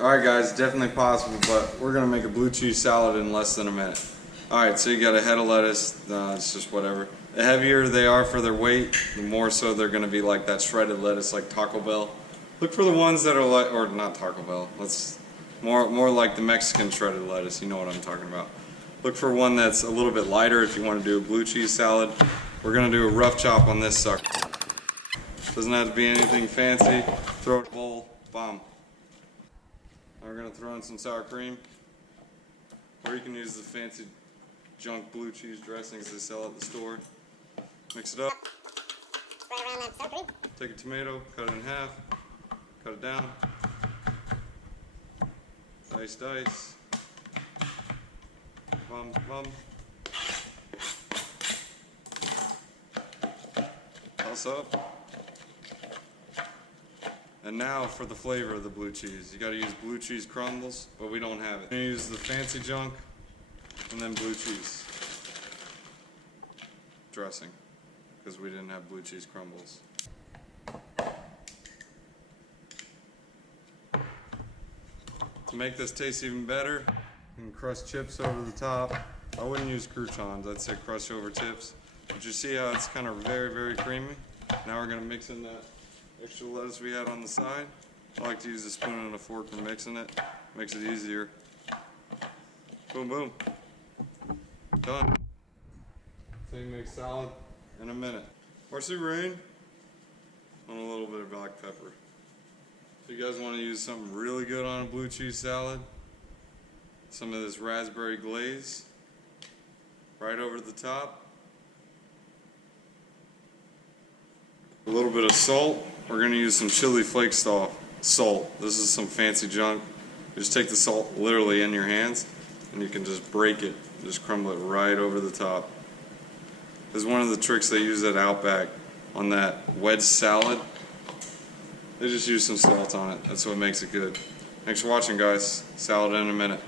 Alright guys, definitely possible, but we're going to make a blue cheese salad in less than a minute. Alright, so you got a head of lettuce, it's just whatever. The heavier they are for their weight, the more so they're going to be like that shredded lettuce like Taco Bell. Look for the ones that are like, or not Taco Bell, more like the Mexican shredded lettuce, you know what I'm talking about. Look for one that's a little bit lighter if you want to do a blue cheese salad. We're going to do a rough chop on this sucker. Doesn't have to be anything fancy. Throw it in a bowl, bomb. Now we're going to throw in some sour cream. Or you can use the fancy junk blue cheese dressings they sell at the store. Mix it up. Take a tomato, cut it in half, cut it down. Dice, dice. Bum, bum. Toss up. And now for the flavor of the blue cheese. You gotta use blue cheese crumbles, but we don't have it. We're gonna use the fancy junk and then blue cheese dressing, because we didn't have blue cheese crumbles. To make this taste even better, you can crush chips over the top. I wouldn't use croutons, I'd say crush over chips. But you see how it's kind of very, very creamy? Now we're gonna mix in that extra lettuce we had on the side. I like to use a spoon and a fork when mixing it. Makes it easier. Boom, boom. Done. So you make salad in a minute. Horsey rain on a little bit of black pepper. If you guys want to use something really good on a blue cheese salad, some of this raspberry glaze right over the top. A little bit of salt. We're going to use some chili flake salt. This is some fancy junk. You just take the salt literally in your hands and you can just break it, just crumble it right over the top. This is one of the tricks they use at Outback on that wedge salad. They just use some salt on it. That's what makes it good. Thanks for watching, guys. Salad in a minute.